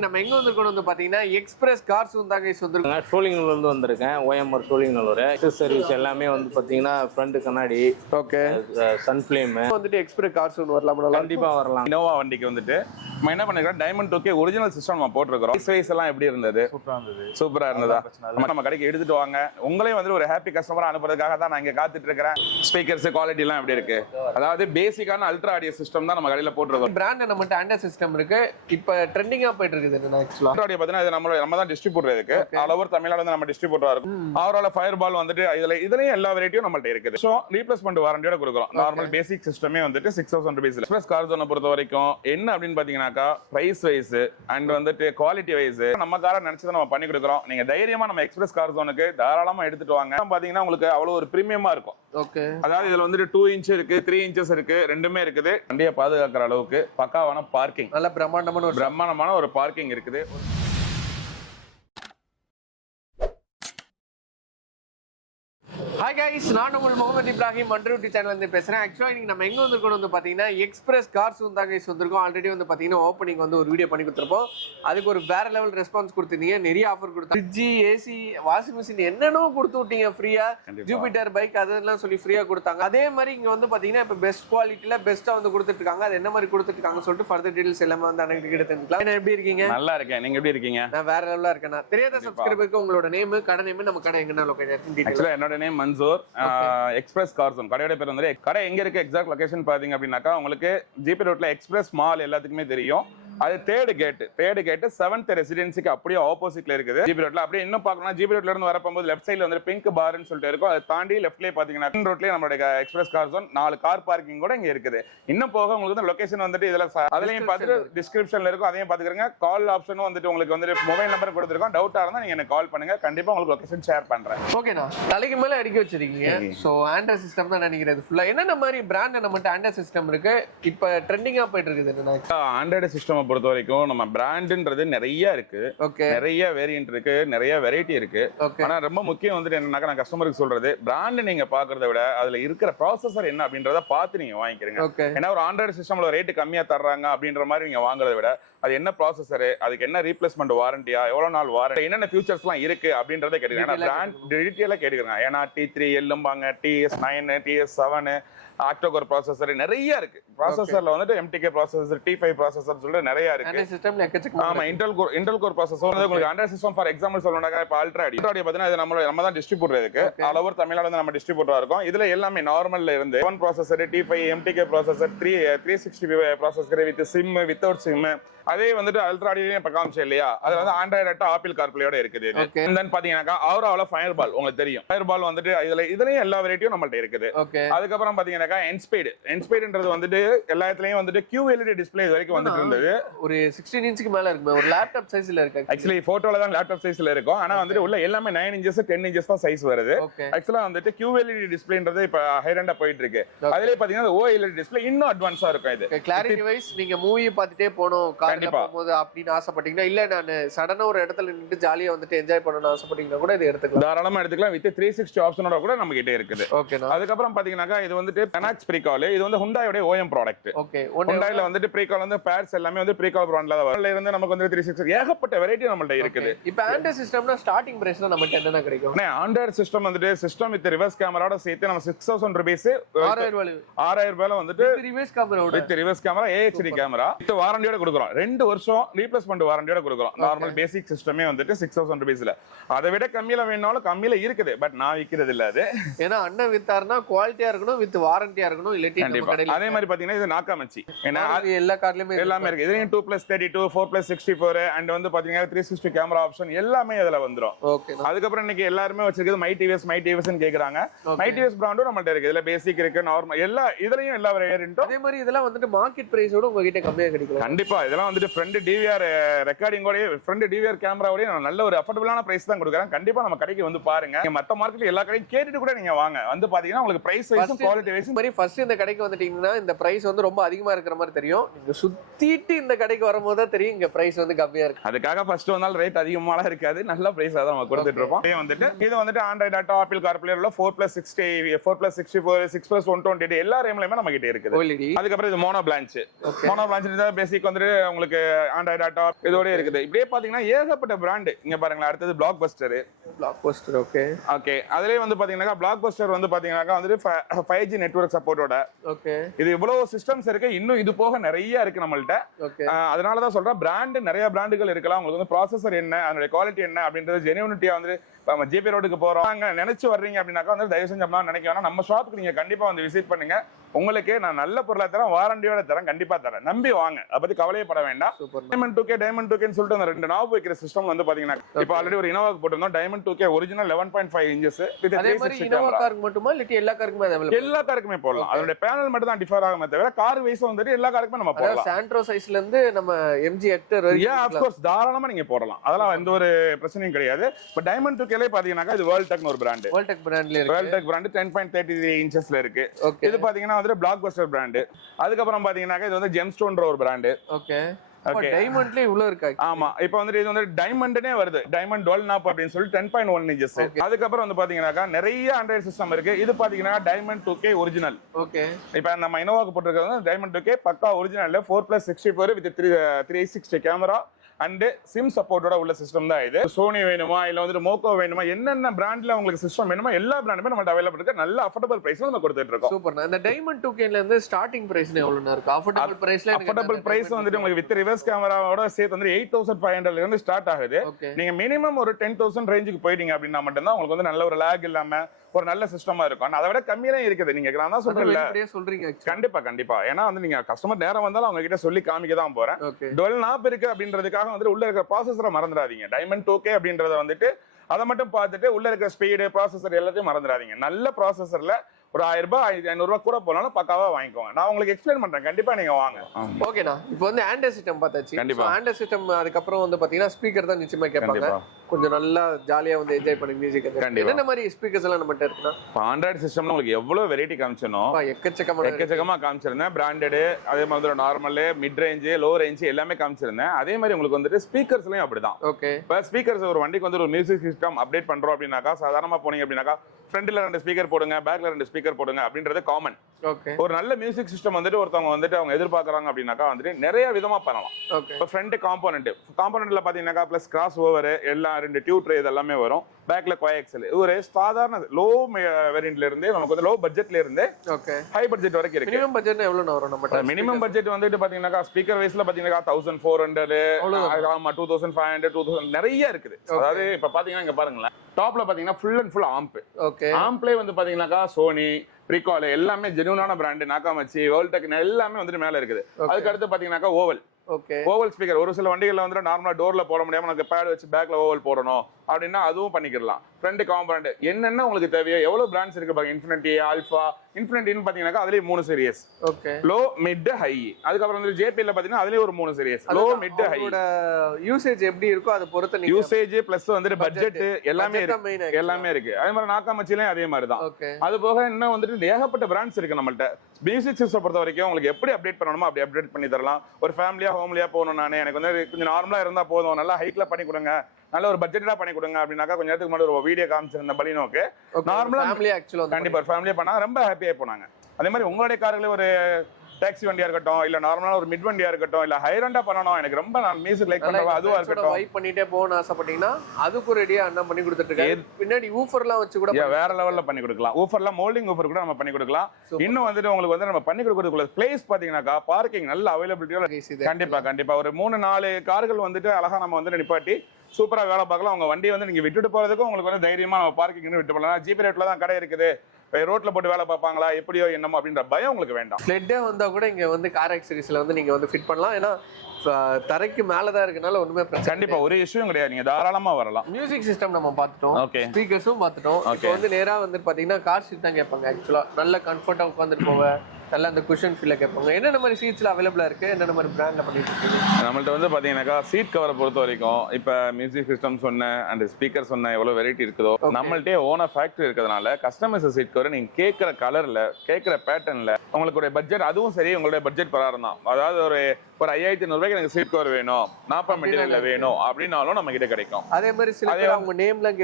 நம்ம எங்க வந்திருக்கோம் வந்து பாத்தீங்கன்னா எக்ஸ்பிரஸ் கார்ஸ் தாங்க வந்திருக்கோம். சோழிங்கநல்லூர்ல இருந்து வந்திருக்கேன். ஓஎம்ஆர் சோழிங்கநல்லூர். சர்வீஸ் எல்லாமே வந்து பாத்தீங்கன்னா ஃப்ரண்ட் கண்ணாடி, ஓகே, சன் ஃபிளேம் வந்துட்டு எக்ஸ்பிரஸ் கார்ஸ் வரலாம். கண்டிப்பா வரலாம். இனோவா வண்டிக்கு வந்துட்டு நம்ம என்ன பண்ணிருக்கோம், டைமண்ட் 2K ஒரிஜினல் சிஸ்டம் நம்ம போட்டுருக்கோம். சைஸ் எல்லாம் எப்படி இருந்தது? சூப்பரா இருந்ததா? நம்ம கடைக்கு எடுத்துட்டு வாங்க. உங்களையும் வந்து ஒரு ஹாப்பி கஸ்டமரா அனுப்புறதுக்காக தான் நான் இங்க காத்துட்டு இருக்கிறேன். ஸ்பீக்கர்ஸ் குவாலிட்டி எல்லாம் எப்படி இருக்கு? அதாவது பேசிக்கான அல்ட்ரா ஆடியோ சிஸ்டம் தான் நம்ம கடையில போட்டுருக்கோம். பிராண்ட் நம்மட்ட ஆண்ட்ராய்ட் சிஸ்டம் இருக்கு. இப்ப ட்ரெண்டிங்கா போயிட்டு இருக்குது. ஆக்சுவலா ஆடியோ பாத்தீங்கன்னா இது நம்ம தான் டிஸ்ட்ரிபியூட்டர் இருக்கு. ஆல் ஓவர் தமிழ்நாடு வந்து நம்ம டிஸ்ட்ரிபியூட்டரா இருக்கும். அவரோட ஃபயர் பால் வந்துட்டு இதுலயும் எல்லா வெரைட்டியும் நம்மள்ட்ட இருக்குது. ஸோ ரீப்ளேஸ்மெண்ட் வாரண்டியோட கொடுக்குறோம். நார்மல் பேசிக் சிஸ்டமே வந்துட்டு 6000 rupees. எக்ஸ்பிரஸ் கார் ஜோனை பொறுத்த வரைக்கும் என்ன அப்படின்னு பாத்தீங்கன்னாக்கா பிரைஸ் வைஸ் அண்ட் வந்துட்டு குவாலிட்டி வைஸ் நம்ம காரை நினைச்சதை நம்ம பண்ணி கொடுக்குறோம். நீங்க தைரியமா நம்ம எக்ஸ்பிரஸ் கார் ஜோனுக்கு தாராளமா எடுத்துட்டு வாங்க. பாத்தீங்கன்னா உங்களுக்கு அவ்வளவு ஒரு பிரீமியமா இருக்கும். ஓகே, அதாவது இதுல வந்துட்டு 2 inch இருக்கு, 3 inches இருக்கு, ரெண்டுமே இருக்குது. வண்டியை பாதுகாக்கிற அளவுக்கு பக்காவான பார்க்கிங், நல்ல பிரம்மாண்டமான ஒரு பார்க்கிங் இருக்குது. ஹாய் கைஸ், நான் உங்கள் முகமது இப்ராஹிம் மண்ட்ரூட்டி சேனல் இருந்து பேசுறேன். ஆக்சுவலா இன்னைக்கு நம்ம எங்க வந்திருக்கோம் வந்து பாத்தீங்கன்னா எக்ஸ்பிரஸ் கார்ஸ் தாங்க வந்திருக்கோம். ஆல்ரெடி வந்து பாத்தீங்கன்னா ஓப்பனிங் வந்து ஒரு வீடியோ பண்ணி கொடுத்துருப்போம். அதுக்கு ஒரு வேற லெவல் ரெஸ்பான்ஸ் கொடுத்துருந்தீங்க. நிறைய ஆஃபர் கொடுத்தா ஃப்ரிட்ஜ், ஏசி, வாஷிங் மிஷின் என்னென்னோ கொடுத்து விட்டீங்க ஃப்ரீயா. ஜூபிட்டர் பைக் அதெல்லாம் சொல்லி ஃப்ரீயா கொடுத்தாங்க. அதே மாதிரி இங்க வந்து பாத்தீங்கன்னா இப்ப பெஸ்ட் குவாலிட்டியில பெஸ்ட்டா வந்து கொடுத்துட்டு இருக்காங்க. அது என்ன மாதிரி கொடுத்துட்டு இருக்காங்க சொல்லிட்டு ஃபர்தர் டீடைல்ஸ் எல்லாமே வந்து அன்னைக்கு எடுத்துக்கலாம். என்ன எப்படி இருக்கீங்க? நல்லா இருக்கேன். நீங்க எப்படி இருக்கீங்க? நான் வேற லெவலா இருக்கேன். தெரியாத சப்ஸ்கிரைபருக்கு உங்களோட நேம், கடை நேம், நம்ம கடை எங்கன்னா லொகேஷன். ஆக்சுவலா என்னோட name Mansoor. Express car zone கடையோட பேர் வந்து கடை எங்க இருக்கு எக்ஸாக்ட் லொகேஷன் பாத்தீங்க அப்படின்னாக்கா உங்களுக்கு ஜிபி ரோட்ல எக்ஸ்பிரஸ் மால் எல்லாத்துக்குமே தெரியும். அது தேர்ட் கேட் 7th ரெசிடென்சிக்கு அப்படியே ஆப்போசிட்ல இருக்குது ஜிபி ரோட்ல. அப்படியே இன்னும் பார்க்கணும், ஜிபி ரோட்ல இருந்து வரப்போது லெஃப்ட் சைடுல வந்து பிங்க் பார்னு சொல்லிட்டு இருக்கும். அதை தாண்டி லெஃப்ட்லயே பாத்தீங்கன்னா ரோட்லயே நம்மளுடைய express car zone 4 car parking கூட இங்க இருக்குது. இன்னும் போக உங்களுக்கு லொகேஷன் வந்துட்டு இதுல அதுலயும் பார்த்துட்டு டிஸ்கிரிப்ஷன்ல இருக்கும், அதையும் பாத்துக்கிறங்க. கால் ஆப்ஷனும் வந்துட்டு உங்களுக்கு வந்து மொபைல் நம்பர் கொடுத்துருக்கோம். டவுட்டா இருந்தா நீங்க எனக்கு கால் பண்ணுங்க, கண்டிப்பா உங்களுக்கு லொகேஷன் ஷேர் பண்றேன். ஓகேண்ணா, தலைக்கு மேல அடிக்க வச்சிருக்கீங்க. சோ ஆண்ட்ராய்ட் சிஸ்டம் தான் நினைக்கிறது ஃபுல்லா. என்னென்ன மாதிரி பிராண்ட் நம்மட்ட ஆண்ட்ராய்ட் சிஸ்டம் இருக்கு இப்ப ட்ரெண்டிங்கா போயிட்டு இருக்குது? ஆண்ட்ராய்டு சிஸ்டம் பொறுத்த வரைக்கும் நம்ம பிராண்ட்ன்றது நிறைய இருக்கு, நிறைய வேரியன்ட் இருக்கு, நிறைய வெரைட்டி இருக்கு. ஆனா ரொம்ப முக்கியம் வந்துட்டு என்னன்னாக்கா நான் கஸ்டமருக்கு சொல்றது, பிராண்ட் நீங்க பாக்குறத விட அதுல இருக்கிற ப்ராசஸர் என்ன அப்படின்றத பார்த்து நீங்க வாங்கிக்கிறீங்க. ஏன்னா ஒரு ஆண்ட்ராய்டு சிஸ்டம்ல ரேட்டு கம்மியா தர்றாங்க அப்படின்ற மாதிரி நீங்க வாங்குறத விட அது என்ன ப்ராசஸர், அதுக்கு என்ன ரீப்ளேஸ்மெண்ட் வாரண்டியா, எவ்வளவு நாள் வாரண்டி, என்னென்ன ஃபியூச்சர்ஸ் எல்லாம் இருக்கு அப்படின்றத கேட்டுக்கிறேன். ஏன்னா பிராண்ட் டீட்டெயிலா கேட்டுக்கிறேன். ஏன்னா T3 எல்லும்பாங்க, TS9, TS7, octa core processor நிறைய இருக்கு. ப்ராசஸர்ல வந்துட்டு MTK ப்ராசஸர், T5 ப்ராசஸர் சொல்லிட்டு நிறைய இருக்கு. ஆமா, இன்டெல் கோர் ப்ராசஸர் வந்து உங்களுக்கு ஆண்ட்ராய்ட் சிஸ்டம் ஃபார் எக்ஸாம்பிள் சொல்லணும்னா இப்ப அல்ட்ரா ஆடியோ பாத்தீங்கன்னா இது நம்ம தான் டிஸ்ட்ரிபியூட்டர் இருக்கு. ஆல் ஓவர் தமிழ்நாடு வந்து நம்ம டிஸ்ட்ரிபியூட்டரா இருக்கோம். இதுல எல்லாமே நார்மல்ல இருந்து 1 processor, T5, MTK processor, 365 processor with sim, without sim, அதே வந்துட்டு அல்ட்ரா ஆடியோ இப்ப காமிச்சே இல்லையா, அதுல வந்து ஆண்ட்ராய்டு ஆட்டோ ஆப்பிள் கார்ப்ளேயோட இருக்குது. தென் பாத்தீங்கன்னாக்கா ஆரோல ஃபயர் பால் உங்களுக்கு தெரியும். ஃபயர் பால் வந்துட்டு இதுலயும் எல்லா வெரைட்டியும் நம்மள்ட்ட இருக்குது. அதுக்கப்புறம் பாத்தீங்கன்னா என்ஸ்பைடுன்றது வந்துட்டு எல்லா இடத்துலயும் வந்துட்டு QLED டிஸ்ப்ளே வரைக்கும் வந்துட்டு இருந்தது. ஒரு 16 இன்ச்சுக்கு மேல இருக்கு, ஒரு லேப்டாப் சைஸ்ல இருக்கு. ஆக்சுவலி போட்டோல தான் லேப்டாப் சைஸ்ல இருக்கும். ஆனா வந்துட்டு உள்ள எல்லாமே 9 inches 10 inches தான் சைஸ் வருது. ஆக்சுவலா வந்துட்டு QLED டிஸ்ப்ளேன்றது இப்ப ஹைரண்டா போயிட்டு இருக்கு. அதுலயே பாத்தீங்கன்னா OLED டிஸ்ப்ளே இன்னும் அட்வான்ஸா இருக்கும். இது கிளாரிட்டி வைஸ் நீங்க மூவி பார்த்துட்டே போணும் கார்ல போகும்போது அப்படின்னு ஆசைப்பட்டீங்கன்னா, இல்ல நான் சடனா ஒரு இடத்துல நின்று ஜாலியா வந்துட்டு என்ஜாய் பண்ணணும்னு ஆசைப்பட்டீங்கன்னா கூட இது எடுத்துக்கலாம், தாராளமா எடுத்துக்கலாம். வித் 360 ஆப்ஷனோட கூட நம்ம கிட்ட இருக்குது. ஓகேனா. அதுக்கப்புறம் பாத்தீங்கன்னாக்கா இது வந்துட்டு பெனாக்ஸ் ப்ரீகால். இது வந்து ஹுண்டாயோட OEM ப்ராடக்ட். ஓகே, ஹுண்டாயில வந்துட்டு ப்ரீகால் வந்து பேர்ஸ் எல்லாமே வந்து ப்ரீகால் பிராண்ட்ல தான் வரும். இருந்து நமக்கு வந்து 360 ஏகப்பட்ட வெரைட்டி நம்மள்ட்ட இருக்குது. இப்போ ஆண்ட்ராய்ட் சிஸ்டம்னா ஸ்டார்டிங் பிரைஸ்ல நமக்கு என்னென்ன கிடைக்கும்? ஆண்ட்ராய்ட் சிஸ்டம் வந்துட்டு சிஸ்டம் வித் ரிவர்ஸ் கேமராவோட சேர்த்து நம்ம 6000 rupees 6000 ரூபாயில வந்துட்டு reverse camera AHD camera with வாரண்டியோட கொடுக்குறோம். 2 வருஷம் ரீப்ளேஸ்மெண்ட் வாரண்டியோட கொடுக்குறோம். நார்மல் பேசிக் சிஸ்டமே வந்துட்டு 6000 rupeesல. அதை விட கம்மியில வேணாலும் கம்மியில இருக்குது. பட் நான் விக்கிறது இல்ல அது. ஏன்னா அண்ணன் வித்தாருன்னா குவாலிட்டியா இருக்கணும், வித் வாரண்டியா இருக்கணும். இல்லாட்டி அதே மாதிரி பாத்தீங்கன்னா இது நாக்காமச்சி. ஏன்னா எல்லா கார்லயுமே எல்லாமே இருக்கு. இதுலயும் 2+32 4+64 அண்ட் வந்து பாத்தீங்கன்னா 360 கேமரா ஆப்ஷன் எல்லாமே இதுல வந்துரும். அதுக்கப்புறம் இன்னைக்கு எல்லாருமே வச்சிருக்கிறது மை டிவிஎஸ் கேக்குறாங்க. மை டிவிஎஸ் பிராண்டும் நம்மள்ட்ட இருக்கு. இதுல பேசிக் இருக்கு, நார்மல் எல்லா இதுலயும் எல்லா வேரியன்ட்டும். அதே மாதிரி இதெல்லாம் வந்துட்டு மார்க்கெட் பிரைஸோட உங்ககிட்ட கம்மியா கிடைக்கும். கண்டிப்பா இதெல்லாம் வந்துட்டு ஃப்ரண்ட் DVR ரெக்கார்டிங்கோட ஃப்ரண்ட் DVR கேமராவோட நல்ல ஒரு அஃபோர்டபிளான பிரைஸ் தான் கொடுக்குறேன். கண்டிப்பா நம்ம கடைக்கு வந்து பாருங்க. மத்த மார்க்கெட்ல எல்லா கடையும் கேட்டுட்டு கூட நீங்க வாங்க. வந்து பாத்தீங்கன்னா உங்களுக்கு பிரைஸ் வைஸும் குவாலிட்டி வைஸும் மாதிரி ஃபர்ஸ்ட் இந்த கடைக்கு வந்துட்டீங்கன்னா இந்த பிரைஸ் வந்து ரொம்ப அதிகமா இருக்கிற மாதிரி தெரியும். நீங்க சுத்திட்டு இந்த கடைக்கு வரும்போது தான் தெரியும் இங்க பிரைஸ் வந்து கம்மியா இருக்கு. அதுக்காக ஃபர்ஸ்ட் வந்தால் ரேட் அதிகமாலாம் இருக்காது, நல்ல பிரைஸ் தான் நம்ம கொடுத்துட்டு இருப்போம். இது வந்துட்டு ஆண்ட்ராய்டு ஆட்டோ ஆப்பிள் கார்ப்ளேல 4+60 4+64 6+128 எல்லா ரேம்லயுமே நம்ம கிட்ட இருக்குது. அதுக்கப்புறம் இது மோனோ பிளான்ச். பேசிக் வந்துட்டு உங்களுக்கு உங்களுக்கு ஆண்ட்ராய்டு ஆட்டோ இதோட இருக்குது. இப்படியே பாத்தீங்கன்னா ஏகப்பட்ட பிராண்டு இங்க பாருங்களேன். அடுத்தது பிளாக் பஸ்டர். ஓகே ஓகே, அதுலயே வந்து பாத்தீங்கன்னா பிளாக் பஸ்டர் வந்து பாத்தீங்கன்னா வந்து 5G நெட்வொர்க் சப்போர்ட்டோட. ஓகே, இது இவ்வளவு சிஸ்டம்ஸ் இருக்கு, இன்னும் இது போக நிறைய இருக்கு நம்மள்ட்ட. அதனாலதான் சொல்றேன், பிராண்ட் நிறைய பிராண்டுகள் இருக்கலாம். உங்களுக்கு வந்து ப்ராசஸர் என்ன, அதனுடைய குவாலிட்டி என்ன அப்படின்றது ஜெனியூனிட்டியா வந்து நம்ம ஜிபி ரோடுக்கு போறோம் அங்க நினைச்சு வர்றீங்க அப்படின்னாக்கா வந்து தயவு செஞ்சு அப்படிலாம் நினைக்க வேணாம். நம்ம ஷாப்புக்கு நீங்க கண்டிப்பா வந்து விசிட் பண்ணுங்க. உங்களுக்கு நான் நல்ல பொருளா தரேன், வாரண்டியோட தரேன், கண்டிப்பா தரேன். நம்பி வாங்க, அதை பத்தி கவலையே பட வேண்டாம். டைமண்ட் 2K சொல்லிட்டு அந்த 2 நாப் வைக்கிற சிஸ்டம் வந்து பாத்தீங்கன்னா இப்போ ஆல்ரெடி ஒரு இனோவாக்கு போட்டிருந்தோம். Diamond 2K original 11.5 inches with 360 camera. காருக்கு மட்டுமா இல்ல எல்லா காருக்குமே அவைலபிள்? எல்லா காருக்குமே போடலாம். அதோட பேனல் மட்டும் தான் டிஃபர் ஆகுமே தவிர கார் வைஸ் வந்துட்டு எல்லா காருக்குமே நம்ம போடலாம். சாண்ட்ரோ சைஸ்ல இருந்து நம்ம MG ஹெக்டர் வரைக்கும் ஆஃப் கோர்ஸ் தாராளமா நீங்க போடலாம். அதெல்லாம் எந்த ஒரு பிரச்சனையும் கிடையாது. பட் டைமண்ட் 2K பாத்தீங்கன்னா இது வேர்ல்ட் டெக்னு ஒரு பிராண்ட். வேர்ல்ட் டெக் பிராண்ட்ல இருக்கு. வேர்ல்ட் டெக் பிராண்ட் 10.33 இன்ச்சஸ்ல இருக்கு. இது பாத்தீங்கன்னா வந்து பிளாக் பஸ்டர் பிராண்ட். அதுக்கப்புறம் பாத்தீங்கன்னா இது வந்து ஜெம்ஸ்டோன்ற ஒரு பிராண்ட். ஓகே, டைமண்ட்ல இவ்ளோ இருக்கா? ஆமா, இப்போ வந்து இது வந்து டைமண்ட்னே வருது. டைமண்ட் 12 நாப் அப்படின்னு சொல்லி 10.1 இன்ச்சஸ். அதுக்கப்புறம் வந்து பாத்தீங்கன்னா நிறைய ஆண்ட்ராய்டு சிஸ்டம் இருக்கு. இது பாத்தீங்கன்னா டைமண்ட் 2K ஒரிஜினல். ஓகே, இப்போ நம்ம இனோவாக்கு போட்டிருக்கிறது டைமண்ட் 2K பக்கா original 4+64 with 360 camera and sim சப்போர்ட்டோட உள்ள சிஸ்டம் தான் இது. சோனி வேணுமா இல்ல வந்து மோக்கோ வேணுமா, என்னென்ன பிராண்ட்ல உங்களுக்கு சிஸ்டம் வேணுமா எல்லா பிராண்டுமே நம்மள்ட்ட அவைலபிள் இருக்கு. நல்ல அஃபோர்டபிள் பிரைஸ்ல நம்ம கொடுத்துட்டு இருக்கோம். சூப்பர். இந்த டைமண்ட் 2Kல இருந்து ஸ்டார்டிங் பிரைஸ் எவ்வளவு இருக்கு? அஃபோர்டபிள் பிரைஸ்ல அஃபோர்டபிள் பிரைஸ் வந்துட்டு உங்களுக்கு வித் ரிவர்ஸ் கேமராவோட சேர்த்து வந்து 8500 ல இருந்து ஸ்டார்ட் ஆகுது. நீங்க மினிமம் ஒரு 10000 ரேஞ்சுக்கு போயிட்டீங்க அப்படின்னா மட்டும் தான் உங்களுக்கு வந்து நல்ல ஒரு லாக் இல்லாம ஒரு நல்ல சிஸ்டமா இருக்கும். அதை விட கம்மியா இருக்குது. நீங்க நான் தான் சொல்றீங்க. கண்டிப்பா. ஏன்னா வந்து நீங்க கஸ்டமர் நேரம் வந்தாலும் அவங்க கிட்ட சொல்லி காமிக்க தான் போறேன். 12 நாப் இருக்கு அப்படின்றதுக்காக வந்து உள்ள இருக்கிற ப்ராசஸரை மறந்துடாதீங்க. டைமண்ட் 2K அப்படின்றத வந்துட்டு அதை மட்டும் பார்த்துட்டு உள்ள இருக்கிற ஸ்பீடு ப்ராசஸர் எல்லாத்தையும் மறந்துடாதீங்க. நல்ல ப்ராசஸர்ல ஒரு 1000 ரூபாய் 500 ரூபாய் கூட போனாலும் பக்காவா வாங்கிக்கோங்க. நான் உங்களுக்கு எக்ஸ்பிளைன் பண்றேன், கண்டிப்பா நீங்க வாங்க. ஓகேண்ணா, இப்போ வந்து ஆண்ட்ராய்டு சிஸ்டம் பார்த்தாச்சு. ஆண்ட்ராய்டு சிஸ்டம் அதுக்கப்புறம் வந்து பாத்தீங்கன்னா ஸ்பீக்கர் தான் நிச்சயமா கேட்பாங்க. கொஞ்சம் நல்லா ஜாலியா வந்து என்ஜாய் பண்ணி மியூசிக். என்ன மாதிரி ஸ்பீக்கர்ஸ் எல்லாம் நம்மகிட்ட இருக்குன்னா ஆண்ட்ராய்டு சிஸ்டம்ல உங்களுக்கு எவ்வளவு வெரைட்டி காமிச்சணும், எக்கச்சக்கமா காமிச்சிருந்தேன். பிராண்டடு, அதே மாதிரி normal, mid range, low range எல்லாமே காமிச்சிருந்தேன். அதே மாதிரி உங்களுக்கு வந்துட்டு ஸ்பீக்கர்ஸ்லயும் அப்படிதான். ஓகே, இப்போ ஸ்பீக்கர்ஸ் ஒரு வண்டிக்கு வந்து ஒரு மியூசிக் சிஸ்டம் அப்டேட் பண்றோம் அப்படின்னாக்கா சாதாரணமா போனீங்க அப்படின்னாக்கா ஃப்ரண்ட்ல 2 ஸ்பீக்கர் போடுங்க, பேக்ல 2 ஸ்பீக்கர் போடுங்க அப்படின்றது காமன். ஒரு நல்ல மியூசிக் சிஸ்டம் வந்துட்டு ஒருத்தவங்க வந்துட்டு அவங்க எதிர்பார்க்கறாங்க அப்படின்னாக்கா வந்துட்டு நிறைய விதமா பண்ணலாம். இப்போ ஃப்ரண்ட் காம்போனன்ட்ல பாத்தீங்கன்னா பிளஸ் கிராஸ் ஓவர் எல்லாம் 2 டியூப் ட்ரே இதெல்லாமே வரும். பேக்ல கோஎக்சல் ஒரு சாதாரண லோ வேரியன்ட்ல இருந்து நமக்கு வந்து லோ பட்ஜெட்ல இருந்து ஹை பட்ஜெட் வரைக்கும் இருக்கு. மினிமம் பட்ஜெட் எவ்வளவு வரும் நம்ம? மினிமம் பட்ஜெட் வந்துட்டு பாத்தீங்கன்னா ஸ்பீக்கர் வைஸ்ல பாத்தீங்கன்னா 1400 ஆமா 2500 2000 நிறைய இருக்குது. அதாவது இப்ப பாத்தீங்கன்னா இங்க பாருங்களேன், டாப்ல பாத்தீங்கன்னா ஃபுல் அண்ட் ஃபுல் ஆம்ப். ஆம்ப்லே வந்து பாத்தீங்கன்னா சோனி, ப்ரீகால் எல்லாமே ஜெனுவனான பிராண்ட், நாகாமச்சி, வேர்ல்ட் டெக் எல்லாமே வந்துட்டு மேல இருக்குது. அதுக்கு அடுத்து பாத்தீங்கன்னா ஓவல் ஸ்பீக்கர். ஒரு சில வண்டிகள்ல வந்து நார்மலா டோர்ல போட முடியாம நமக்கு பேட் வச்சு பேக்ல ஓவல் போடணும் அப்படின்னா அதுவும் பண்ணிக்கலாம். ஃப்ரண்ட் காம்பனன்ட் என்னென்ன உங்களுக்கு தேவையோ எவ்வளவு பிராண்ட்ஸ் இருக்கு பாருங்க. இன்ஃபினிட்டி, ஆல்பா, இன்ஃபினிட்டின்னு பாத்தீங்கன்னா அதுலயே 3 சீரிஸ். Low, mid, high. அதுக்கப்புறம் வந்து ஜேபில பாத்தீங்கன்னா அதுலயே ஒரு 3 series. Low, mid, high. Usage எப்படி இருக்கோ அது பொறுத்து யூசேஜ் பிளஸ் வந்து பட்ஜெட் எல்லாமே இருக்கு. அதே மாதிரி நாகாமச்சிலயும் அதே மாதிரி தான். அது போக இன்னும் வந்துட்டு ஏகப்பட்ட பிராண்ட்ஸ் இருக்கு நம்மள்ட்ட. பேசிக் சிஸ்டம் பொறுத்த வரைக்கும் உங்களுக்கு எப்படி அப்டேட் பண்ணணுமோ அப்படி அப்டேட் பண்ணி தரலாம். ஒரு ஃபேமிலியா ஹோம்லியா போகணும், நானே எனக்கு வந்து கொஞ்சம் நார்மலா இருந்தா போதும், நல்லா ஹைட்ல பண்ணி கொடுங்க, நல்ல ஒரு பட்ஜெட்டா பண்ணி கொடுங்க அப்படின்னாக்கா கொஞ்சம் நேரத்துக்கு முன்னாடி ஒரு வீடியோ காமிச்சிருந்த பலினோக்கு நார்மலா கண்டிப்பா ஃபேமிலியா பண்ணா ரொம்ப ஹாப்பியா போனாங்க. அதே மாதிரி உங்களுடைய கார்களே ஒரு டாக்ஸி வண்டியா இருக்கட்டும், இல்ல நார்மலா ஒரு மிட் வண்டியா இருக்கட்டும், இல்ல ஹைரண்டா பண்ணணும், எனக்கு ரொம்ப நான் மியூசிக் லைக் பண்றேன் அதுவா இருக்கட்டும், வைப் பண்ணிட்டே போகணும் ஆசைப்பட்டீங்கன்னா அதுக்கு ரெடியா அண்ணா பண்ணி கொடுத்துட்டு இருக்காரு. பின்னாடி ஊஃபர்லாம் வச்சு கூட வேற லெவல்ல பண்ணி கொடுக்கலாம். ஊஃபர்லாம் மோல்டிங் ஊஃபர் கூட நம்ம பண்ணி கொடுக்கலாம். இன்னும் வந்துட்டு உங்களுக்கு வந்து நம்ம பண்ணி கொடுக்கறதுக்குள்ள பிளேஸ் பாத்தீங்கன்னாக்கா பார்க்கிங் நல்ல அவைலபிலிட்டியோட கண்டிப்பா ஒரு 3-4 கார்கள் வந்துட்டு அழகா நம்ம வந்து நிப்பாட்டி சூப்பரா வேலை பார்க்கலாம். உங்க வண்டியை வந்து நீங்க விட்டுட்டு போறதுக்கும் உங்களுக்கு வந்து தைரியமா நம்ம பார்க்கிங் விட்டு போகலாம். ஜிபி ரேட்ல தான் கடை இருக்குது, ரோட்ல போட்டு வேலை பார்ப்பாங்களா எப்படியோ என்னமோ அப்படின்ற பயம் உங்களுக்கு வேண்டாம். ஃபிளட்டே வந்தா கூட இங்க வந்து கார் ஆக்சரிஸ்ல வந்து நீங்க வந்து ஃபிட் பண்ணலாம். ஏன்னா தரைக்கு மேலதான் இருக்கனால ஒண்ணுமே பிரச்சனை கண்டிப்பா ஒரு இஷ்யூ கிடையாது, நீங்க தாராளமா வரலாம். மியூசிக் சிஸ்டம் நம்ம பார்த்துட்டோம், ஸ்பீக்கர்ஸும் பார்த்துட்டோம். இப்போ வந்து நேரா வந்து பாத்தீங்கன்னா கார் சீட் தான் கேட்பாங்க. ஆக்சுவலா நல்ல கம்ஃபர்ட்டா உட்காந்துட்டு போவேன், நல்ல அந்த குஷன் ஃபீல்ல கேட்பாங்க. என்னென்ன மாதிரி சீட்ஸ்ல அவைலபிளா இருக்கு, என்னென்ன மாதிரி பிராண்ட்ல பண்ணிட்டு இருக்கு? நம்மள்ட்ட வந்து பாத்தீங்கன்னாக்கா சீட் கவரை பொறுத்த வரைக்கும் இப்ப மியூசிக் சிஸ்டம் சொன்ன அண்ட் ஸ்பீக்கர் சொன்ன எவ்வளவு வெரைட்டி இருக்குதோ நம்மள்ட்டே ஓனா ஃபேக்டரி இருக்கிறதுனால கஸ்டமைஸ் சீட் கவரை நீங்க கேட்கிற கலர்ல கேட்கிற பேட்டர்ன்ல உங்களுக்கு ஒரு பட்ஜெட், அதுவும் சரி உங்களுடைய பட்ஜெட் பிரகாரம் தான். அதாவது ஒரு 5500 ரூபாய்க்கு எனக்கு சீட் கவர் வேணும், நாப்பா மெட்டீரியல்ல வேணும் அப்படின்னாலும் நம்ம கிட்ட கிடைக்கும். அதே மாதிரி சில பேர் அவங்க நேம்லாம்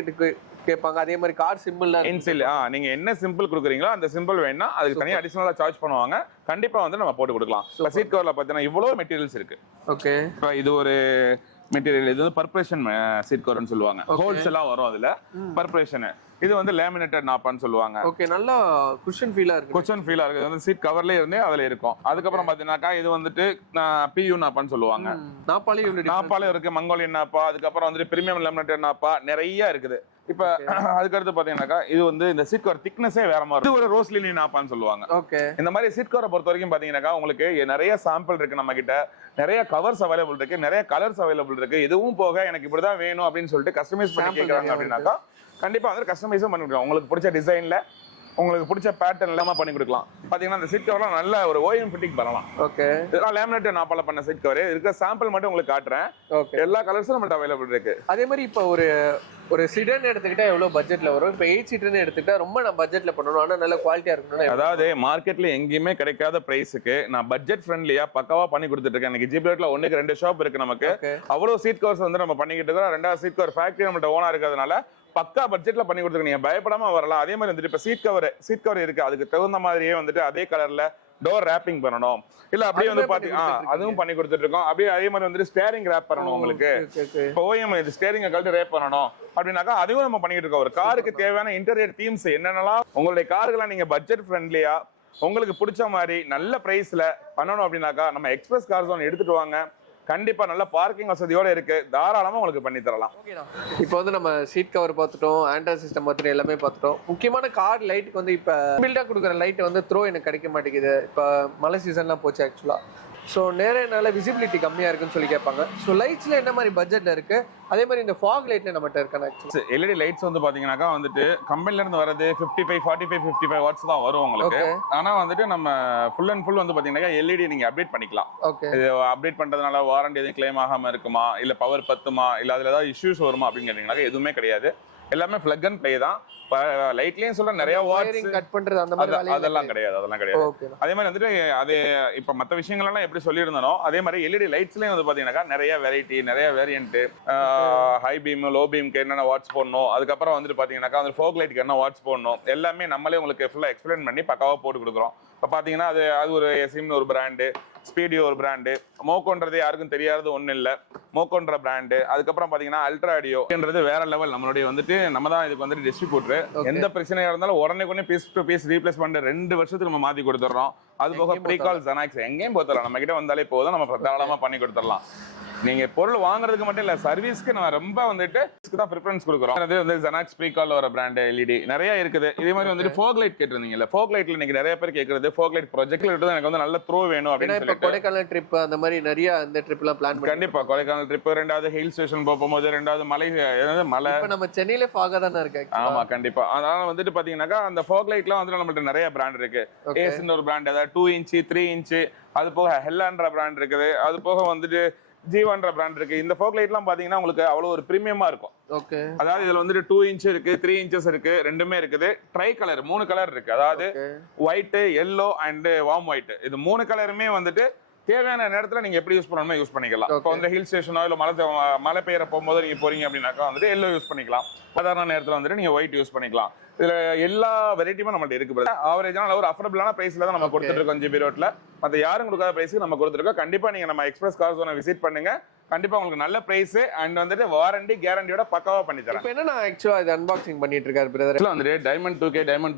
கேட்பாங்க. அதே மாதிரி கார் சிம்பிள்லாம் இன்சில் நீங்க என்ன சிம்பிள் கொடுக்குறீங்களோ அந்த சிம்பிள் வேணும்னா அதுக்கு தனியாக அடிஷனலா சார்ஜ் பண்ணுவாங்க. கண்டிப்பா வந்து நம்ம போட்டு கொடுக்கலாம். சீட் கவர்ல பார்த்தீங்கன்னா இவ்வளவு மெட்டீரியல்ஸ் இருக்கு. ஓகே, இப்போ இது ஒரு மெட்டீரியல், இது வந்து பர்பரேஷன் சீட் கவர்னு சொல்லுவாங்க. ஹோல்ஸ் எல்லாம் வரும் அதுல பர்பரேஷன். இது வந்து லேமினேட்டட் நாப்பான்னு சொல்லுவாங்க. ஓகே, நல்லா குஷன் ஃபீலா இருக்கு. குஷன் ஃபீலா இருக்கு. இது வந்து சீட் கவர்லயே இருந்தே அதுல இருக்கும். அதுக்கப்புறம் பாத்தீங்கன்னாக்கா இது வந்துட்டு பியூ நாப்பான்னு சொல்லுவாங்க. நாப்பாலே இருக்கு, மங்கோலியன் நாப்பா, அதுக்கப்புறம் வந்துட்டு பிரீமியம் லேமினேட்டட் நாப்பா, நிறைய இருக்குது. இப்ப அதுக்கடுத்து பாத்தீங்கன்னாக்கா இது வந்து இந்த சீட் கவர் திக்னஸே வேற மாதிரி. இது ஒரு ரோஸ் லினி நாப்பான்னு சொல்லுவாங்க. ஓகே, இந்த மாதிரி சீட் கவரை பொறுத்த வரைக்கும் பாத்தீங்கன்னாக்கா உங்களுக்கு நிறைய சாம்பிள் இருக்கு நம்ம கிட்ட, நிறைய கவர்ஸ் அவைலபிள் இருக்கு, நிறைய கலர்ஸ் அவைலபிள் இருக்கு. இதுவும் போக எனக்கு இப்படிதான் வேணும் அப்படின்னு சொல்லிட்டு கஸ்டமைஸ் பண்ணி கேட்கறாங்க அப்படின்னாக்கா கண்டிப்பா வந்து கஸ்டமைஸும் பண்ணி கொடுக்கலாம். உங்களுக்கு பிடிச்ச டிசைன்ல, உங்களுக்கு பிடிச்ச பேட்டர்ன் இல்லாம பண்ணி கொடுக்கலாம். பாத்தீங்கன்னா இந்த சீட் கவர்லாம் நல்ல ஒரு ஓஎம் ஃபிட்டிங் பண்ணலாம். ஓகே, இதெல்லாம் லேமினேட் நாப்பால பண்ண சீட் கவர். இருக்க சாம்பிள் மட்டும் உங்களுக்கு காட்டுறேன். ஓகே, எல்லா கலர்ஸும் நம்மள்ட்ட அவைலபிள் இருக்கு. அதே மாதிரி இப்போ ஒரு சிடன் எடுத்துக்கிட்டா எவ்வளவு பட்ஜெட்ல வரும்? இப்போ 8 சீட்டர்னு எடுத்துக்கிட்டா ரொம்ப நான் பட்ஜெட்ல பண்ணணும், ஆனா நல்ல குவாலிட்டியா இருக்கணும். அதாவது மார்க்கெட்ல எங்கேயுமே கிடைக்காத பிரைஸுக்கு நான் பட்ஜெட் ஃப்ரெண்ட்லியா பக்காவா பண்ணி கொடுத்துட்டு இருக்கேன். எனக்கு ஜிப்லேட்ல 1க்கு 2 ஷாப் இருக்கு நமக்கு. அவ்வளவு சீட் கவர்ஸ் வந்து நம்ம பண்ணிக்கிட்டு இருக்கோம். 2வது சீட் கவர் ஃபேக்டரி நம்மள்ட்ட ஓனா இருக்கிறதுனால பக்கா பட்ஜெட்ல பண்ணி கொடுத்துருக்கேன். நீங்க பயப்படாம வரலாம். அதே மாதிரி வந்துட்டு இப்ப சீட் கவர் இருக்கு, அதுக்கு தகுந்த மாதிரியே வந்துட்டு அதே கலர்ல டோர் ரேப்பிங் பண்ணணும், இல்ல அப்படியே வந்து அதுவும் பண்ணி கொடுத்துட்டு இருக்கோம். அப்படியே அதே மாதிரி வந்துட்டு ஸ்டேரிங் ரேப் பண்ணணும். உங்களுக்கு இப்போ ஓஎம் இது ஸ்டேரிங்கை கழட்டி ரேப் பண்ணணும் அப்படின்னாக்கா அதுவும் நம்ம பண்ணிட்டு இருக்கோம். ஒரு காருக்கு தேவையான இன்டீரியர் தீம்ஸ் என்னென்னலாம் உங்களுடைய கார்களை நீங்க பட்ஜெட் ஃப்ரெண்ட்லியா உங்களுக்கு பிடிச்ச மாதிரி நல்ல பிரைஸ்ல பண்ணணும் அப்படின்னாக்கா நம்ம எக்ஸ்பிரஸ் கார் ஜோன் எடுத்துட்டு வாங்க. கண்டிப்பா நல்ல பார்க்கிங் வசதியோட இருக்கு, தாராளமா உங்களுக்கு பண்ணி தரலாம். இப்போ வந்து நம்ம சீட் கவர் பார்த்துட்டோம், ஆண்ட்ராய்ட் சிஸ்டம் பார்த்துட்டு எல்லாமே பார்த்துட்டோம். முக்கியமான கார் லைட்டுக்கு வந்து இப்போ பில்டா கொடுக்குற லைட் வந்து த்ரோ எனக்கு கிடைக்க மாட்டேங்குது. இப்போ மழை சீசன்லாம் போச்சு ஆக்சுவலா. ஸோ நேரனால விசிபிலிட்டி கம்மியாக இருக்குன்னு சொல்லி கேட்பாங்க. ஸோ லைட்ஸில் என்ன மாதிரி பட்ஜெட்டில் இருக்குது? அதே மாதிரி இந்த ஃபாக் லைட்டில் நம்மகிட்ட இருக்காங்க. எல்இடி லைட்ஸ் வந்து பார்த்தீங்கன்னாக்கா வந்துட்டு கம்பெனிலேருந்து வரது 55, 45, 55 வாட்ஸ் தான் வரும் உங்களுக்கு. ஆனால் வந்துட்டு நம்ம ஃபுல் அண்ட் ஃபுல் வந்து பார்த்தீங்கன்னா எல்இடி நீங்கள் அப்டேட் பண்ணிக்கலாம். ஓகே, இது அப்டேட் பண்ணுறதுனால வாரண்டி எதுவும் கிளைம் ஆகாமல் இருக்குமா, இல்லை பவர் பத்துமா, இல்லை அதில் ஏதாவது இஷ்யூஸ் வருமா அப்படின்னு கேட்டிங்கனாக்கா எதுவுமே கிடையாது. எல்லாமே பிளக் அண்ட் ப்ளே தான். லைட்லயும் சொல்ல நிறைய வாட்ஸ் கட் பண்றது அந்த மாதிரி அதெல்லாம் கிடையாது. அதே மாதிரி வந்துட்டு அது இப்ப மத்த விஷயங்கள் எல்லாம் எப்படி சொல்லியிருந்தனோ அதே மாதிரி எல்இடி லைட்ஸ்லயும் வந்து பாத்தீங்கன்னா நிறைய வெரைட்டி, நிறைய வேரியன்ட், ஹை பீம், லோ பீம்க்கு என்னென்ன வாட்ஸ் போடணும், அதுக்கப்புறம் வந்துட்டு பாத்தீங்கன்னா அந்த ஃபோக் லைட்க்கு என்ன வாட்ஸ் போடணும், எல்லாமே நம்மளே உங்களுக்கு ஃபுல்லா எக்ஸ்பிளைன் பண்ணி பக்காவா போட்டு கொடுக்குறோம். இப்போ பாத்தீங்கன்னா அது ஒரு எஸ்இம்னு ஒரு பிராண்டு, ஸ்பீடியோ ஒரு பிராண்டு, மோக்கோன்றது யாருக்கும் தெரியாதது ஒன்றும் இல்லை, மோக்கோன்ற பிராண்டு. அதுக்கப்புறம் பாத்தீங்கன்னா அல்ட்ராடியோன்றது வேற லெவல். நம்மளுடைய வந்துட்டு நம்ம தான் இதுக்கு வந்துட்டு டிஸ்ட்ரிபியூட்டர். எந்த பிரச்சனையா இருந்தாலும் உடனே பீஸ் டு பீஸ் ரீப்ளேஸ்மெண்ட் 2 வருஷத்துக்கு நம்ம மாத்தி கொடுத்துறோம். அது போக ப்ரீகால் ஜெனாக்ஸ் எங்கேயும் போத்தரலாம், நம்ம கிட்ட வந்தாலே போதும், நம்ம தாராளமா பண்ணி கொடுத்துடலாம். நீங்க பொருள் வாங்குறதுக்கு மட்டும் இல்ல, சர்வீஸ்க்கு நம்ம ரொம்ப வந்துட்டு தான் ப்ரிஃபரன்ஸ் கொடுக்குறோம். அது வந்து ஜெனாக்ஸ் ப்ரீகால் வர பிராண்ட் எல்இடி நிறைய இருக்குது. இதே மாதிரி வந்துட்டு ஃபோக் லைட் கேட்டிருந்தீங்கல்ல, ஃபோக் லைட்ல இன்னைக்கு நிறைய பேர் கேட்கறது ஃபோக் லைட் ப்ராஜெக்ட்ல எடுத்து எனக்கு வந்து நல்ல த்ரோ வேணும் அப்படின்னு சொல்லிட்டு கொடைக்கானல் ட்ரிப் அந்த மாதிரி நிறைய அந்த ட்ரிப்லாம் பிளான் பண்ணி கண்டிப்பா கொடைக்கானல் ட்ரிப், 2வது ஹில் ஸ்டேஷன் போகும்போது, 2வது மலை நம்ம சென்னையில ஃபாகா தானே இருக்கு. ஆமா கண்டிப்பா. அதனால வந்துட்டு பாத்தீங்கன்னாக்கா அந்த ஃபோக் லைட்லாம் வந்து நம்மள்ட்ட நிறைய பிராண்ட் இருக்கு. ஏஸ்ன்ற ஒரு பிராண்ட், அதாவது 2 இன்ச் 3 இன்ச், அது போக ஹெல்லான்ற பிராண்ட் இருக்குது, அது போக வந்துட்டு ஜீவான்ற பிராண்ட் இருக்கு. இந்த ஃபோக் லைட்லாம் பாத்தீங்கன்னா உங்களுக்கு அவ்வளவு ஒரு பிரீமியமா இருக்கும். ஓகே, அதாவது இதுல வந்துட்டு 2 இன்ச் இருக்கு, 3 இன்ச்சஸ் இருக்கு, ரெண்டுமே இருக்குது. ட்ரை கலர் 3 கலர் இருக்கு, அதாவது white, yellow and warm white. இது 3 கலருமே வந்துட்டு தேவையான நேரத்துல நீங்க எப்படி யூஸ் பண்ணணுமோ யூஸ் பண்ணிக்கலாம். இப்போ வந்து ஹில் ஸ்டேஷனோ இல்ல மழை பெய்யற போகும்போது நீங்க போறீங்க அப்படின்னாக்கா வந்துட்டு எல்லோ யூஸ் பண்ணிக்கலாம். சாதாரண நேரத்துல வந்துட்டு நீங்க ஒயிட் யூஸ் பண்ணிக்கலாம். இதுல எல்லா வெரைட்டியுமே நம்மள்ட்ட இருக்கு. ஆவரேஜான ஒரு அஃபோர்டபுளான பிரைஸ்ல தான் நம்ம கொடுத்துட்டு இருக்கோம் ஜிபி ரோட்ல. மற்ற யாரும் கொடுக்காத பிரைஸ்க்கு நம்ம கொடுத்துருக்கோம். கண்டிப்பா நீங்க நம்ம எக்ஸ்பிரஸ் கார் ஜோனை விசிட் பண்ணுங்க. கண்டிப்பா உங்களுக்கு நல்ல பிரைஸ் அண்ட் வந்துட்டு வாரண்டி கேரண்டியோட பக்காவா பண்ணி தரேன். இப்போ என்ன ஆக்சுவலா இது அன்பாக்சிங் பண்ணிட்டு இருக்காரு பிரதர். வந்துட்டு டைமண்ட்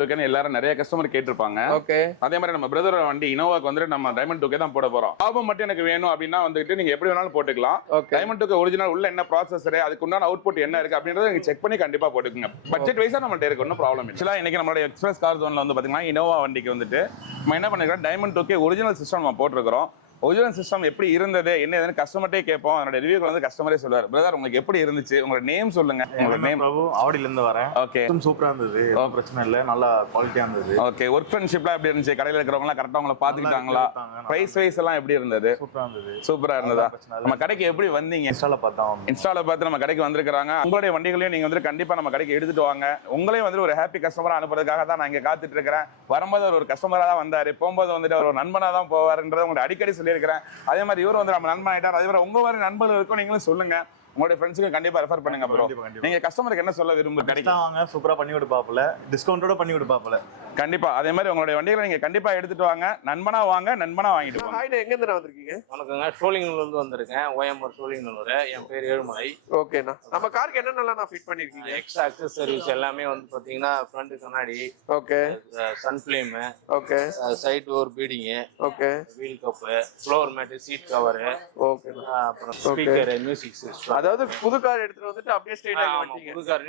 2K எல்லாரும் நிறைய கஸ்டமர் கேட்டிருப்பாங்க. ஓகே, அதே மாதிரி நம்ம பிரதரோட வண்டி இனோவாக்கு வந்துட்டு நம்ம டைமண்ட் 2K தான் போட போறோம். லாபம் மட்டும் எனக்கு வேணும் அப்படின்னா வந்துட்டு நீங்க எப்படி வேணாலும் போட்டுக்கலாம். டைமண்ட் 2K ஒரிஜினல் உள்ள என்ன ப்ராசஸர், அதுக்கு உண்டான அவுட்புட் என்ன இருக்கு அப்படின்றத நீங்க செக் பண்ணி கண்டிப்பா போட்டுக்கோங்க. பட்ஜெட் வைஸா நம்மள்ட்ட இருக்கு, ஒன்றும் ப்ராப்ளம் இல்லை. இன்னைக்கு நம்மளோட எக்ஸ்பிரஸ் கார் ஜோன்ல வந்து பாத்தீங்கன்னா இனோவா வண்டிக்கு வந்துட்டு நம்ம என்ன பண்ணிருக்கோம், டைமண்ட் 2K ஒரிஜினல் சிஸ்டம் நம்ம போட்டிருக்கிறோம். ஒரிஜினல் சிஸ்டம் எப்படி இருந்தது என்ன ஏதுன்னு கஸ்டமர்ட்டே கேட்போம். அதனோட ரிவ்யூக்கள் வந்து கஸ்டமரே சொல்லுவார். பிரதர் உங்களுக்கு எப்படி இருந்துச்சு, உங்களோட நேம் சொல்லுங்க. உங்களோட நேம்? பிரபு, ஆவடியில இருந்து வரேன். ஓகே, சூப்பரா இருந்தது, எதுவும் பிரச்சனை இல்ல, நல்லா குவாலிட்டியா இருந்தது. ஓகே, ஒர்க் ஃப்ரெண்ட்ஷிப்லாம் எப்படி இருந்துச்சு? கடையில இருக்கிறவங்க எல்லாம் கரெக்டா உங்களை பாத்துக்கிட்டாங்களா? பிரைஸ் வைஸ் எல்லாம் எப்படி இருந்தது? சூப்பரா இருந்தது. சூப்பரா இருந்ததா? நம்ம கடைக்கு எப்படி வந்தீங்க? இன்ஸ்டால பார்த்தோம். இன்ஸ்டால பார்த்து நம்ம கடைக்கு வந்திருக்காங்க. உங்களுடைய வண்டிகளையும் நீங்க வந்து கண்டிப்பா நம்ம கடைக்கு எடுத்துட்டு வாங்க. உங்களையும் வந்து ஒரு ஹாப்பி கஸ்டமரா அனுப்புறதுக்காக தான் நான் இங்க காத்துட்டு இருக்கிறேன். வரும்போது ஒரு கஸ்டமரா தான் வந்தாரு, போகும்போது வந்துட்டு ஒரு நண்பனா தான் போவாருன்றதை உங்களுக்கு அடிக்கடி சொல்லியிருக்கிறேன். அதே மாதிரி இவரும் வந்து நம்ம நண்பன் ஆயிட்டார். அதே மாதிரி உங்க மாதிரி நண்பர்கள் இருக்கும், நீங்களும் சொல்லுங்க. உங்களுடைய ஃப்ரெண்ட்ஸ்க்கு கண்டிப்பா ரெஃபர் பண்ணுங்க ப்ரோ. நீங்க கஸ்டமருக்கு என்ன சொல்ல விரும்புறீங்க? கடைக்கு வாங்க, சூப்பரா பண்ணி கொடுப்பாப்ல, டிஸ்கவுண்டோட பண்ணி கொடுப்பாப்ல. கண்டிப்பா அதே மாதிரி உங்களுடைய வண்டிகளை நீங்க கண்டிப்பா எடுத்துட்டு வாங்க. நண்பனா வாங்க, நண்பனா வாங்கிட்டு போங்க. ஹாய், எங்க இருந்து வந்திருக்கீங்க? வணக்கங்க, சோழிங்கநல்லூர்ல இருந்து வந்திருக்கேன். ஓஎம்ஆர் சோழிங்கநல்லூர். என் பேர் ஏழுமலை. ஓகேண்ணா, நம்ம காருக்கு என்னென்னலாம் ஃபிட் பண்ணிருக்கீங்க? எக்ஸ்ட்ரா அக்சசரிஸ் எல்லாமே வந்து பாத்தீங்கன்னா ஃப்ரண்ட் கண்ணாடி, okay, sun film, okay, side door beading, okay, wheel cup, floor mat, seat cover, okay, அப்புறம் ஸ்பீக்கர், மியூசிக் சிஸ்டம். அதாவது புது கார் எடுத்துட்டு வந்துட்டு அப்படியே ஸ்ட்ரைட்டா வந்துட்டீங்க. புது கார்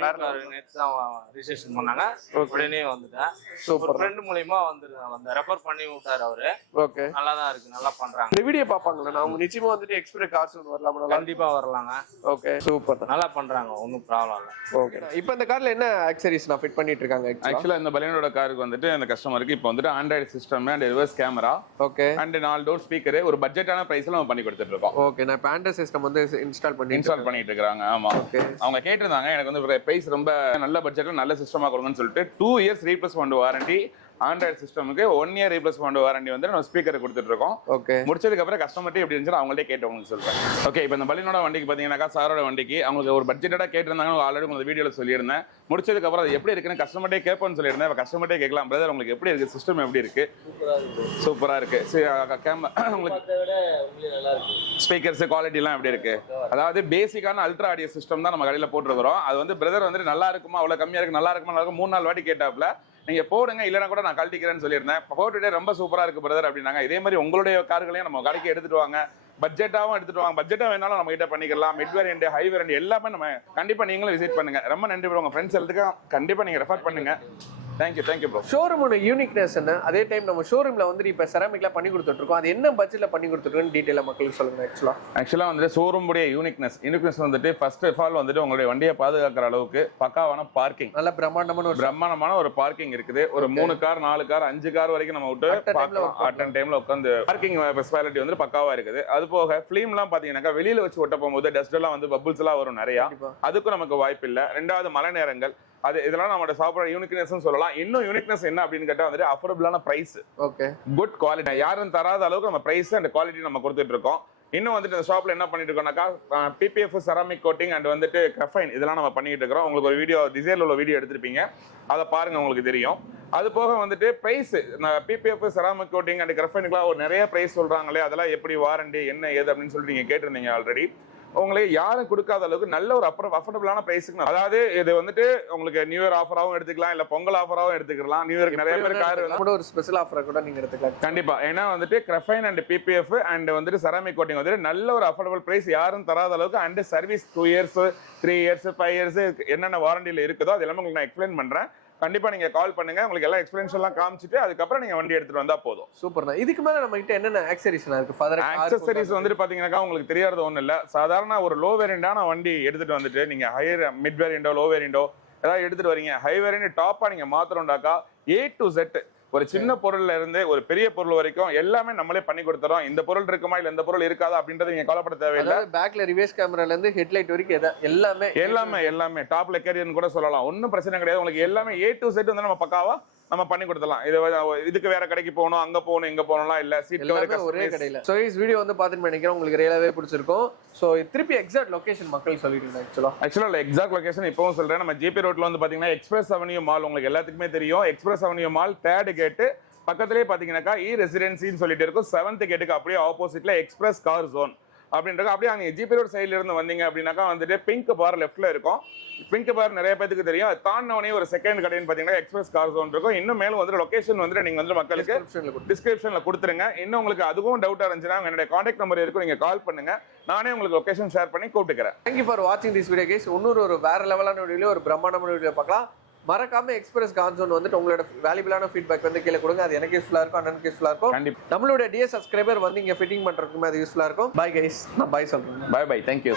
நேத்து தான் ரிஜிஸ்ட்ரேஷன் பண்ணாங்க, உடனே வந்துட்டேன். சூப்பர். ஃப்ரெண்ட் மூலமா வந்து ரெஃபர் பண்ணி விட்டாரு அவரு. ஓகே, நல்லா தான் இருக்கு, நல்லா பண்றாங்க. இந்த வீடியோ பாப்பாங்களா? அவங்க நிச்சயமா வந்துட்டு எக்ஸ்பிரஸ் கார்ஸ் வரலாமா? கண்டிப்பா வரலாங்க. ஓகே, சூப்பர், நல்லா பண்றாங்க, ஒன்றும் ப்ராப்ளம் இல்லை. ஓகே. இப்போ இந்த கார்ல என்ன ஆக்சரிஸ் நான் ஃபிட் பண்ணிட்டு இருக்காங்க? ஆக்சுவலா இந்த பலினோட காருக்கு வந்துட்டு அந்த கஸ்டமருக்கு இப்போ வந்துட்டு Android system and reverse camera, okay, and 4 door speaker ஒரு பட்ஜெட்டான பிரைஸ்ல நம்ம பண்ணி கொடுத்துட்டு இருக்கோம். ஓகே. நான் ஆண்ட்ராய்டு சிஸ்டம் வந்து இன்ஸ்டால் பண்ணிட்டு இருக்காங்க. ஆமா, அவங்க கேட்டிருந்தாங்க எனக்கு வந்து பிரைஸ் ரொம்ப நல்ல பட்ஜெட்ல நல்ல சிஸ்டமா கொடுங்கன்னு சொல்லிட்டு 2 இயர்ஸ் ரீப்ளேஸ்மெண்ட் வாரண்டி, ஆண்ட்ராய்டு சிஸ்டமுக்கு 1 இயர் ரீப்ளேஸ்மெண்ட் வாரண்டி வந்து நம்ம ஸ்பீக்கர் கொடுத்துட்டு இருக்கோம். ஓகே, முடிச்சதுக்கு அப்புறம் கஸ்டமர்ட்டே எப்படி இருந்துச்சு அவங்கள்ட்ட கேட்டவங்க சொல்றேன். ஓகே, இப்போ இந்த பலினோட வண்டிக்கு பாத்தீங்கன்னா சாரோட வண்டிக்கு அவங்களுக்கு ஒரு பட்ஜெட்டா கேட்டிருந்தாங்க. ஆல்ரெடி உங்க வீடியோல சொல்லியிருந்தேன். முடிச்சதுக்கு அப்புறம் அது எப்படி இருக்குன்னு கஸ்டமர்ட்டே கேட்போம்னு சொல்லியிருந்தேன். இப்போ கஸ்டமர்ட்டே கேட்கலாம், பிரதர் உங்களுக்கு எப்படி இருக்கு, சிஸ்டம் எப்படி இருக்கு? சூப்பரா இருக்கு. உங்களுக்கு ஸ்பீக்கர்ஸ் குவாலிட்டி எல்லாம் எப்படி இருக்கு? அதாவது பேசிக்கான அல்ட்ரா ஆடியோ சிஸ்டம் தான் நம்ம கடையில போட்டுருக்கிறோம். அது வந்து பிரதர் வந்து நல்லா இருக்குமா, அவ்வளவு கம்மியா இருக்கு, நல்லா இருக்குமா, 3-4 வாட்டி கேட்டாப்ல. நீங்க போடுங்க, இல்லைன்னா கூட நான் கழட்டிக்கிறேன்னு சொல்லியிருந்தேன். போட்டுட்டே ரொம்ப சூப்பரா இருக்கு பிரதர் அப்படின்னாங்க. இதே மாதிரி உங்களுடைய கார்களையும் நம்ம கடைக்கு எடுத்துட்டு வாங்க, பட்ஜெட்டாவும் எடுத்துட்டு வாங்க. பட்ஜெட்டா வேணாலும் நம்ம கிட்ட பண்ணிக்கலாம். மிட் வேரியன்ட், ஹை வேரியன்ட் எல்லாமே நம்ம கண்டிப்பா நீங்களும் விசிட் பண்ணுங்க. ரொம்ப நன்றி ப்ரோ. உங்க ஃப்ரெண்ட்ஸ் எல்லாத்துக்கும் கண்டிப்பா நீங்க ரெஃபர் பண்ணுங்க. Thank you bro. ஷோரூமோட யூனிக்னஸ் என்ன? அதே டைம் நம்ம ஷோரூம்ல வந்து இப்போ செராமிக்ல பண்ணி கொடுத்துட்டு இருக்கோம். அது என்ன பட்ஜெட்ல பண்ணி கொடுத்துருக்கோன்னு டீடைலா மக்களுக்கு சொல்லுங்க. ஆக்சுவலா வந்துட்டு ஷோரூமுடைய யூனிக்னஸ் வந்துட்டு ஃபர்ஸ்ட் ஆஃப் ஆல் வந்துட்டு உங்களுடைய வண்டியை பாதுகாக்கிற அளவுக்கு பக்காவான பார்க்கிங், நல்ல பிரம்மாண்டமான ஒரு பார்க்கிங் இருக்குது. ஒரு 3 கார் 4 கார் 5 கார் வரைக்கும் நம்ம விட்டு அட் டைம்ல உட்காந்து பார்க்கிங் ஃபெசிலிட்டி வந்து பக்காவா இருக்குது. அது போக ஃபிலிம்லாம் பாத்தீங்கன்னா வெளியில வச்சு ஒட்ட போகும்போது டஸ்ட் எல்லாம் வந்து பபிள்ஸ் எல்லாம் வரும் நிறைய. அதுக்கும் நமக்கு வாய்ப்பு இல்லை. 2வது மழை நேரங்கள், அது இதெல்லாம் நம்ம சாப்பிட்ற யூனிக்னஸ் சொல்லலாம். இன்னும் யூனிக்னஸ் என்ன அப்படின்னு கேட்டா வந்துட்டு அஃபோர்டபிளான பிரைஸ், ஓகே, குட் குவாலிட்டி, யாரும் தராத அளவுக்கு நம்ம பிரைஸ் அண்ட் குவாலிட்டி நம்ம கொடுத்துட்டு இருக்கோம். இன்னும் வந்துட்டு இந்த ஷாப்ல என்ன பண்ணிட்டு இருக்கோம்னாக்கா பிபிஎஃப் செராமிக் கோட்டிங் அண்ட் வந்துட்டு கிரஃபைன் இதெல்லாம் நம்ம பண்ணிட்டு இருக்கிறோம். உங்களுக்கு ஒரு வீடியோ டிசைர்ல உள்ள வீடியோ எடுத்திருப்பீங்க, அதை பாருங்க, உங்களுக்கு தெரியும். அது போக வந்துட்டு price PPF ceramic coating and கிரஃபைனுக்குலாம் ஒரு நிறைய பிரைஸ் சொல்றாங்களே, அதெல்லாம் எப்படி வாரண்டி என்ன ஏது அப்படின்னு சொல்லிட்டு நீங்க கேட்டிருந்தீங்க ஆல்ரெடி. உங்களுக்கு யாரும் கொடுக்காத அளவுக்கு நல்ல ஒரு அஃபோர்டபிளான பிரைஸுக்கு, அதாவது இது வந்துட்டு உங்களுக்கு நியூ இயர் ஆஃபராகவும் எடுத்துக்கலாம், இல்ல பொங்கல் ஆஃபராகவும் எடுத்துக்கலாம். நியூ இயருக்கு நிறைய பேர் கார் கூட ஒரு ஸ்பெஷல் ஆஃபரா கூட நீங்க எடுத்துக்கலாம் கண்டிப்பா. ஏன்னா வந்துட்டு கிரஃபைன் அண்ட் பிபிஎஃப் அண்ட் வந்துட்டு செராமிக் கோட்டிங் வந்துட்டு நல்ல ஒரு அஃபோர்டபிள் பிரைஸ், யாரும் தராத அளவுக்கு. And service 2 years 3 years 5 years என்னென்ன வாரண்டியில இருக்குதோ அது எல்லாமே உங்களுக்கு நான் எக்ஸ்பிளைன் பண்றேன். கண்டிப்பா நீங்க கால் பண்ணுங்க, உங்களுக்கு எல்லா எக்ஸ்பீரியன்ஸ் எல்லாம் காமிச்சிட்டு அதுக்கப்புறம் நீங்க வண்டி எடுத்துட்டு வந்தா போதும். சூப்பர். இதுக்கு மேல நம்ம கிட்ட என்னென்ன ஆக்சசரிஸ் இருக்கு? ஃபர்தர் ஆக்சசரிஸ் வந்துட்டு பாத்தீங்கன்னா உங்களுக்கு தெரியாத ஒண்ணு இல்ல. சாதாரண ஒரு லோ வேரியண்டான வண்டி எடுத்துட்டு வந்துட்டு நீங்க ஹையர் மிட் வேரியண்டோ லோ வேரியண்டோ ஏதாவது எடுத்துட்டு வரீங்க, ஹை வேரியண்ட் டாப்பா நீங்க மாத்திரம்டாக்கா A to Z ஒரு சின்ன பொருள்ல இருந்து ஒரு பெரிய பொருள் வரைக்கும் எல்லாமே நம்மளே பண்ணி கொடுத்துறோம். இந்த பொருள் இருக்குமா இல்ல இந்த பொருள் இருக்காதா அப்படின்றது நீங்க கவலைப்பட தேவையில்லை. பேக்ல ரிவர்ஸ் கேமரால இருந்து ஹெட்லைட் வரைக்கும் எல்லாமே டாப் லெக்கரியன் கூட சொல்லலாம். ஒன்னும் பிரச்சனை கிடையாது. உங்களுக்கு எல்லாமே A to Z வந்து நம்ம பக்காவா நம்ம பண்ணி கொடுத்துடலாம். இதுக்கு வேற கடைக்கு போகணும், அங்க போகணும், இங்க போகணும்லாம் இல்ல. சீட் கவர் ஒரே கடையில. சோ இந்த வீடியோ வந்து பாத்துட்டு நினைக்கிறேன் உங்களுக்கு ரியலாவே பிடிச்சிருக்கும். சோ திருப்பி எக்ஸாக்ட் லொகேஷன் மக்களுக்கு சொல்லிடுங்க. ஆக்சுவலா எக்ஸாக்ட் லொகேஷன் இப்பவும் சொல்றேன். நம்ம ஜிபி ரோட்ல வந்து பாத்தீங்கன்னா எக்ஸ்பிரஸ் அவென்யூ மால் உங்களுக்கு எல்லாத்துக்குமே தெரியும். Express avenue mall 3rd gate பக்கத்திலே பாத்தீங்கன்னாக்கா ரெசிடென்சின்னு சொல்லிட்டு இருக்கும். 7th கேட்டுக்கு அப்படியே ஆப்போசிட்ல எக்ஸ்பிரஸ் கார் ஜோன் அப்படின்றது. அப்படியே அங்கே ஜிபி ரோட் சைட்ல இருந்து வந்தீங்க அப்படின்னாக்கா வந்துட்டு பிங்க் பார் லெஃப்ட்ல இருக்கும். பிங்க் பார் நிறைய பேருக்கு தெரியும். அது தாண்டவனே ஒரு செகண்ட் கடைன்னு பாத்தீங்கன்னா எக்ஸ்பிரஸ் கார் ஜோன் இருக்கும். இன்னும் மேலும் வந்து லொகேஷன் வந்து நீங்க வந்து மக்களுக்கு டிஸ்கிரிப்ஷன்ல கொடுத்துருங்க. இன்னும் உங்களுக்கு அதுவும் டவுட்டா இருந்துச்சுன்னா என்னோட கான்டாக்ட் நம்பர் இருக்கும், நீங்க கால் பண்ணுங்க. நானே உங்களுக்கு லொகேஷன் ஷேர் பண்ணி கூப்பிட்டுக்கிறேன். தேங்க்யூ ஃபார் வாட்சிங் திஸ் வீடியோ கைஸ். இன்னொரு வேற லெவலான வீடியோல ஒரு பிரம்மாண்டமான வீடியோ பார்க்கலாம். மறக்காம எக்ஸ்பிரஸ் கார் ஜோன் வந்துட்டு உங்களோட வேல்யூபிளான ஃபீட்பேக் வந்து கீழே கொடுங்க. அது எனக்கு யூஸ்ஃபுல்லா இருக்கும், அண்ணனுக்கு யூஸ்ஃபுல்லா இருக்கும். கண்டிப்பா. நம்மளோட டிஎஸ் சப்ஸ்கிரைபர் வந்து இங்க ஃபிட்டிங் பண்றதுக்குமே அது யூஸ்ஃபுல்லா இருக்கும். பை கைஸ், நான் பை சொல்றேன். Bye bye, thank you.